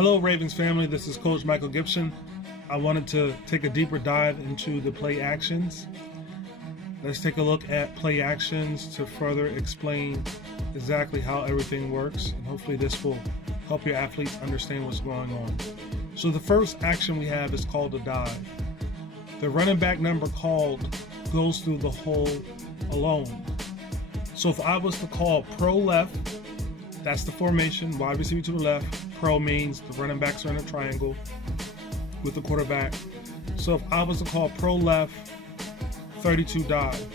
Hello Ravens family, this is Coach Michael Gibson. I wanted to take a deeper dive into the play actions. Let's take a look at play actions to further explain exactly how everything works, and hopefully this will help your athletes understand what's going on. So the first action we have is called a dive. The running back number called goes through the hole alone. So if I was to call pro left, that's the formation, wide receiver to the left. Pro means the running backs are in a triangle with the quarterback. So if I was to call pro left 32 dive,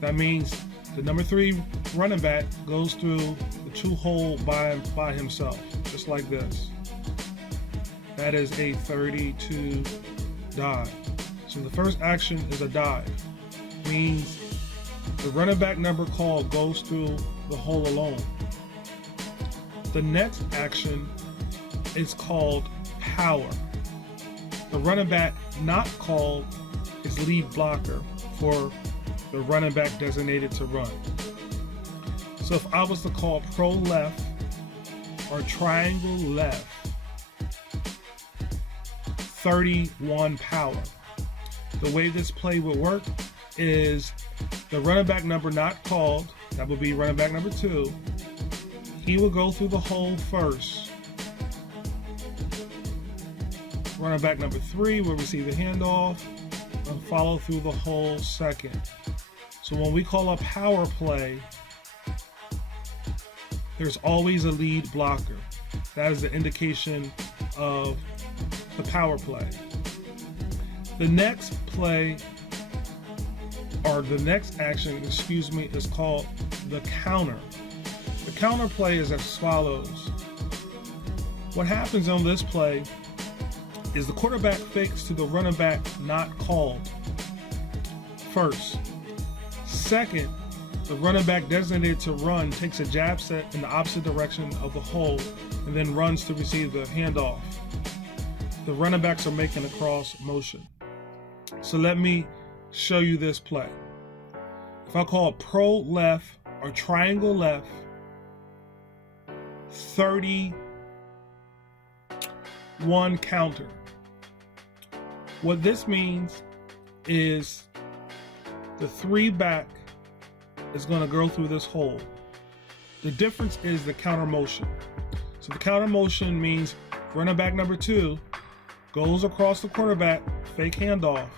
that means the number 3 running back goes through the 2 hole by himself, just like this. That is a 32 dive. So the first action is a dive. Means the running back number called goes through the hole alone. The next action is called power. The running back not called is lead blocker for the running back designated to run. So if I was to call pro left or triangle left, 31 power. The way this play would work is the running back number not called, that would be running back number 2, he will go through the hole first. Running back number 3 will receive the handoff and follow through the hole second. So when we call a power play, there's always a lead blocker. That is the indication of the power play. The next play, or the next action, is called the counter. The counter play is as follows. What happens on this play is the quarterback fakes to the running back not called first. Second, the running back designated to run takes a jab set in the opposite direction of the hole and then runs to receive the handoff. The running backs are making a cross motion. So let me show you this play. If I call pro left or triangle left, 31 counter. What this means is the 3 back is going to go through this hole. The difference is the counter motion. So the counter motion means running back number 2 goes across the quarterback, fake handoff,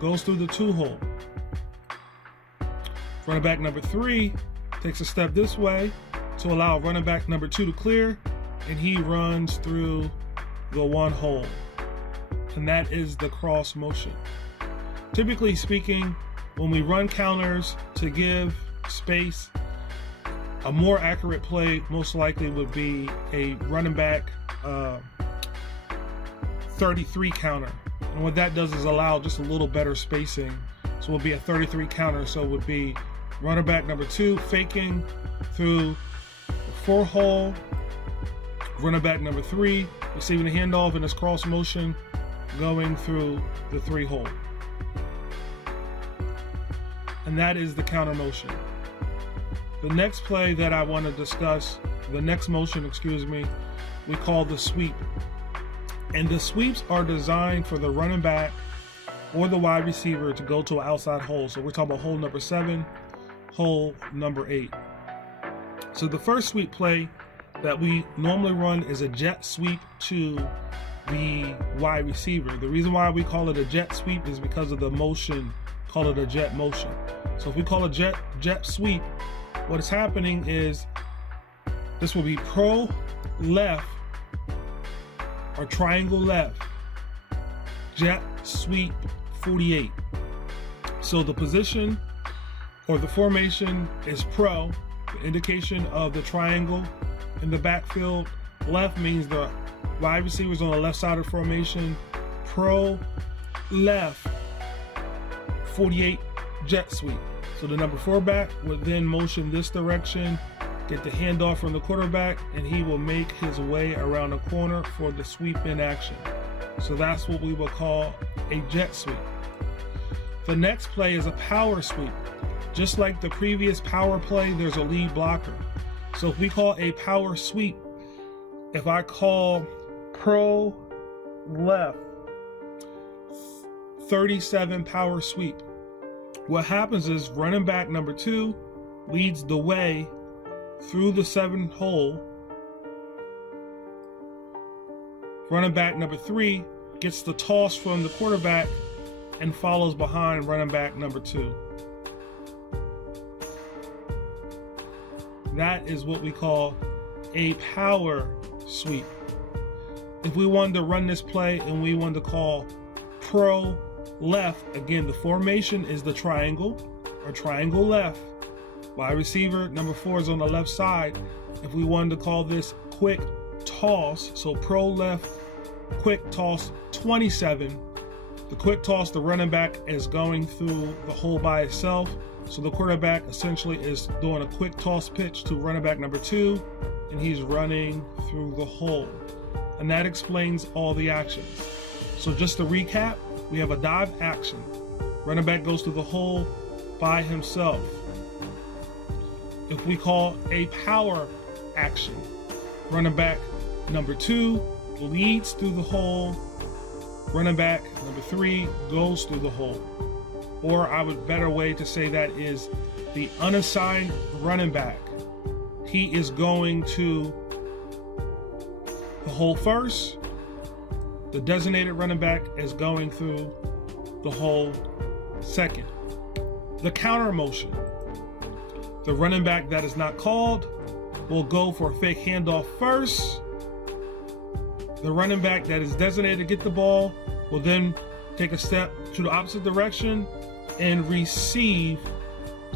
goes through the 2 hole. Running back number 3 takes a step this way to allow running back number 2 to clear, and he runs through the 1 hole. And that is the cross motion. Typically speaking, when we run counters to give space, a more accurate play most likely would be a running back 33 counter. And what that does is allow just a little better spacing. So it would be a 33 counter. So it would be running back number 2 faking through the 4 hole, running back number 3 receiving the handoff in his cross motion, going through the 3 hole. And that is the counter motion. The next play that I want to discuss, the next motion, we call the sweep. And the sweeps are designed for the running back or the wide receiver to go to an outside hole. So we're talking about hole number 7, hole number 8. So the first sweep play that we normally run is a jet sweep to the wide receiver. The reason why we call it a jet sweep is because of the motion, call it a jet motion. So if we call a jet sweep, what is happening is this will be pro left or triangle left, jet sweep 48. So the position or the formation is pro, the indication of the triangle in the backfield. Left means the wide receivers on the left side of the formation. Pro left 48 jet sweep. So the number 4 back would then motion this direction, get the handoff from the quarterback, and he will make his way around the corner for the sweep in action. So that's what we will call a jet sweep. The next play is a power sweep. Just like the previous power play, there's a lead blocker. So if we call a power sweep, if I call pro left 37 power sweep. What happens is running back number 2 leads the way through the 7 hole. Running back number 3 gets the toss from the quarterback and follows behind running back number 2. That is what we call a power sweep. If we wanted to run this play and we wanted to call pro left, again, the formation is the triangle or triangle left. Wide receiver number 4 is on the left side. If we wanted to call this quick toss, so pro left quick toss 27, the quick toss, the running back is going through the hole by itself. So the quarterback essentially is doing a quick toss pitch to running back number 2, and he's running through the hole. And that explains all the actions. So just to recap, we have a dive action. Running back goes through the hole by himself. If we call a power action, running back number 2 leads through the hole, running back number 3 goes through the hole. Or I would better way to say that is the unassigned running back. He is going to the hole first. The designated running back is going through the hole second. The counter motion. The running back that is not called will go for a fake handoff first. The running back that is designated to get the ball will then take a step to the opposite direction and receive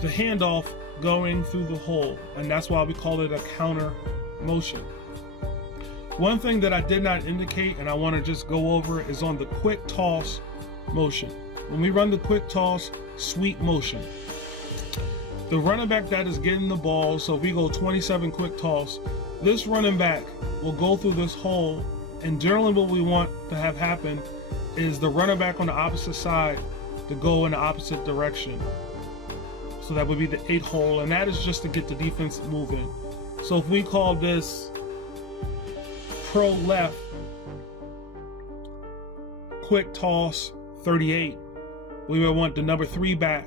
the handoff going through the hole. And that's why we call it a counter motion. One thing that I did not indicate and I want to just go over is on the quick toss motion. When we run the quick toss sweep motion, the running back that is getting the ball, so if we go 27 quick toss, this running back will go through this hole, and generally what we want to have happen is the running back on the opposite side to go in the opposite direction. So that would be the 8 hole, and that is just to get the defense moving. So if we call this pro left quick toss 38, we would want the number 3 back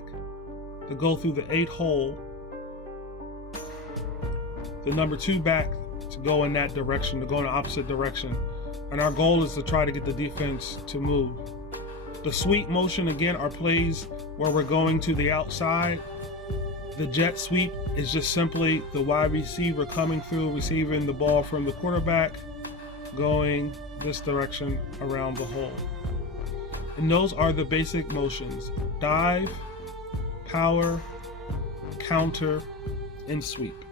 to go through the 8 hole, the number 2 back to go in that direction, to go in the opposite direction. And our goal is to try to get the defense to move. The sweep motion, again, are plays where we're going to the outside. The jet sweep is just simply the wide receiver coming through, receiving the ball from the quarterback, going this direction around the hole. And those are the basic motions: dive, power, counter, and sweep.